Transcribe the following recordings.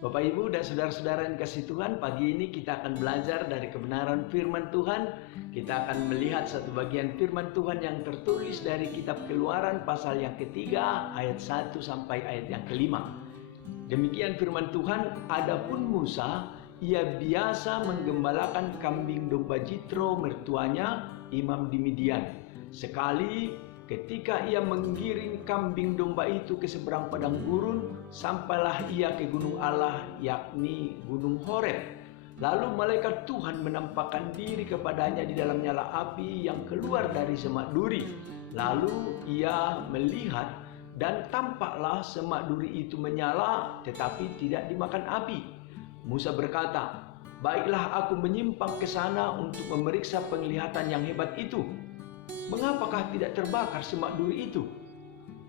Bapak, Ibu, dan saudara-saudara yang kasih Tuhan, pagi ini kita akan belajar dari kebenaran firman Tuhan. Kita akan melihat satu bagian firman Tuhan yang tertulis dari kitab Keluaran pasal yang ketiga ayat 1 sampai ayat yang kelima. Demikian firman Tuhan, adapun Musa, ia biasa menggembalakan kambing domba Jitro mertuanya, imam di Midian. Sekali ketika ia menggiring kambing domba itu ke seberang padang gurun, sampailah ia ke gunung Allah, yakni gunung Horeb. Lalu malaikat Tuhan menampakkan diri kepadanya di dalam nyala api yang keluar dari semak duri. Lalu ia melihat, dan tampaklah semak duri itu menyala, tetapi tidak dimakan api. Musa berkata, "Baiklah, aku menyimpang ke sana untuk memeriksa penglihatan yang hebat itu. Mengapakah tidak terbakar semak duri itu?"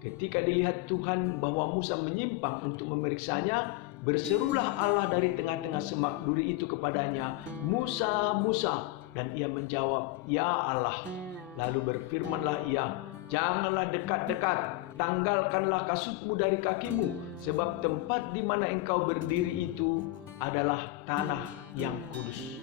Ketika dilihat Tuhan bahwa Musa menyimpang untuk memeriksanya, berserulah Allah dari tengah-tengah semak duri itu kepadanya, "Musa, Musa!" Dan ia menjawab, "Ya Allah." Lalu berfirmanlah ia, "Janganlah dekat-dekat, tanggalkanlah kasutmu dari kakimu, sebab tempat di mana engkau berdiri itu adalah tanah yang kudus."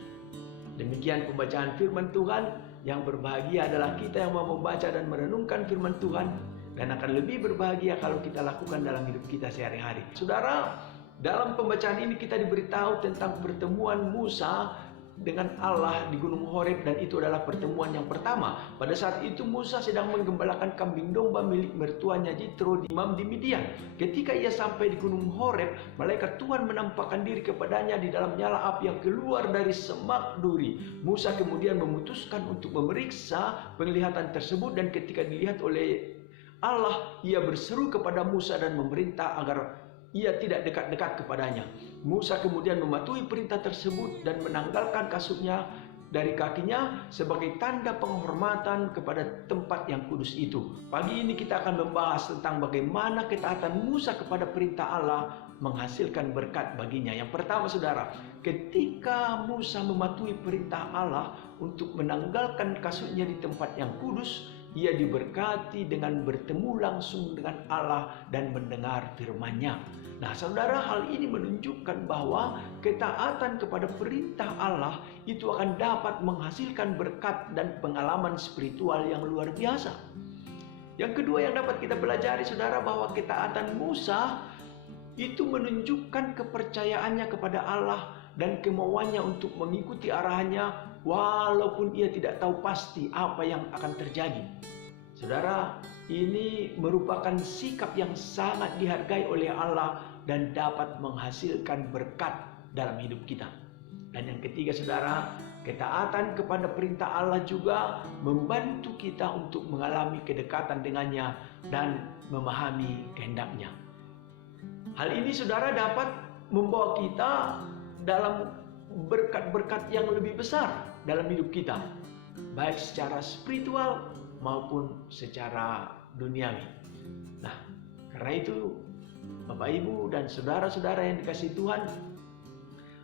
Demikian pembacaan firman Tuhan. Yang berbahagia adalah kita yang mau membaca dan merenungkan firman Tuhan, dan akan lebih berbahagia kalau kita lakukan dalam hidup kita sehari-hari. Saudara, dalam pembacaan ini kita diberitahu tentang pertemuan Musa dengan Allah di gunung Horeb, dan itu adalah pertemuan yang pertama. Pada saat itu Musa sedang menggembalakan kambing domba milik mertuanya Jitro, imam di Midian. Ketika ia sampai di gunung Horeb, malaikat Tuhan menampakkan diri kepadanya di dalam nyala api yang keluar dari semak duri. Musa kemudian memutuskan untuk memeriksa penglihatan tersebut, dan ketika dilihat oleh Allah, ia berseru kepada Musa dan memerintah agar ia tidak dekat-dekat kepadanya. Musa kemudian mematuhi perintah tersebut dan menanggalkan kasutnya dari kakinya sebagai tanda penghormatan kepada tempat yang kudus itu. Pagi ini kita akan membahas tentang bagaimana ketaatan Musa kepada perintah Allah menghasilkan berkat baginya. Yang pertama, saudara, ketika Musa mematuhi perintah Allah untuk menanggalkan kasutnya di tempat yang kudus, ia diberkati dengan bertemu langsung dengan Allah dan mendengar firman-Nya. Nah, saudara, hal ini menunjukkan bahwa ketaatan kepada perintah Allah itu akan dapat menghasilkan berkat dan pengalaman spiritual yang luar biasa. Yang kedua yang dapat kita pelajari, saudara, bahwa ketaatan Musa itu menunjukkan kepercayaannya kepada Allah dan kemauannya untuk mengikuti arahannya walaupun ia tidak tahu pasti apa yang akan terjadi. Saudara, ini merupakan sikap yang sangat dihargai oleh Allah dan dapat menghasilkan berkat dalam hidup kita. Dan yang ketiga, saudara, ketaatan kepada perintah Allah juga membantu kita untuk mengalami kedekatan dengannya dan memahami kehendak-Nya. Hal ini, saudara, dapat membawa kita dalam berkat-berkat yang lebih besar dalam hidup kita, baik secara spiritual maupun secara duniawi. Nah, karena itu Bapak, Ibu, dan saudara-saudara yang dikasihi Tuhan,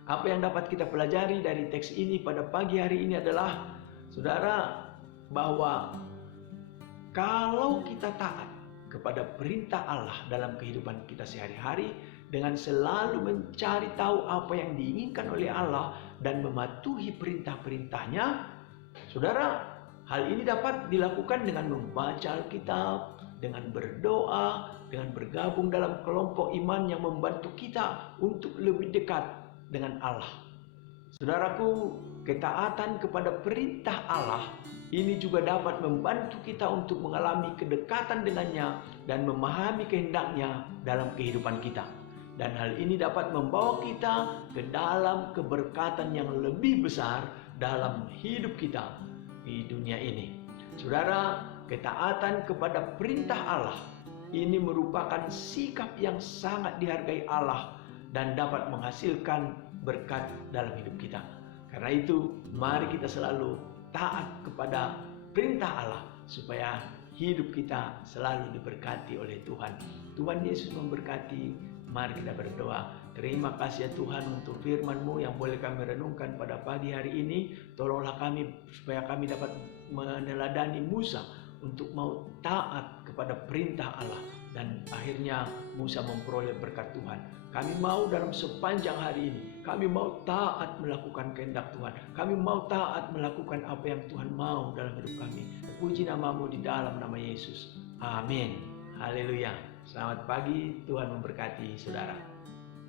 apa yang dapat kita pelajari dari teks ini pada pagi hari ini adalah, saudara, bahwa kalau kita taat kepada perintah Allah dalam kehidupan kita sehari-hari dengan selalu mencari tahu apa yang diinginkan oleh Allah dan mematuhi perintah-perintahnya, saudara, hal ini dapat dilakukan dengan membaca Alkitab, dengan berdoa, dengan bergabung dalam kelompok iman yang membantu kita untuk lebih dekat dengan Allah. Saudaraku, ketaatan kepada perintah Allah ini juga dapat membantu kita untuk mengalami kedekatan dengannya dan memahami kehendak-Nya dalam kehidupan kita. Dan hal ini dapat membawa kita ke dalam keberkatan yang lebih besar dalam hidup kita di dunia ini. Saudara, ketaatan kepada perintah Allah ini merupakan sikap yang sangat dihargai Allah dan dapat menghasilkan berkat dalam hidup kita. Karena itu, mari kita selalu taat kepada perintah Allah supaya hidup kita selalu diberkati oleh Tuhan. Tuhan Yesus memberkati. Mari kita berdoa. Terima kasih ya Tuhan untuk firman-Mu yang boleh kami renungkan pada pagi hari ini. Tolonglah kami supaya kami dapat meneladani Musa untuk mau taat kepada perintah Allah dan akhirnya Musa memperoleh berkat Tuhan. Kami mau dalam sepanjang hari ini, kami mau taat melakukan kehendak Tuhan. Kami mau taat melakukan apa yang Tuhan mau dalam hidup kami. Puji namamu di dalam nama Yesus. Amin. Haleluya. Selamat pagi, Tuhan memberkati saudara.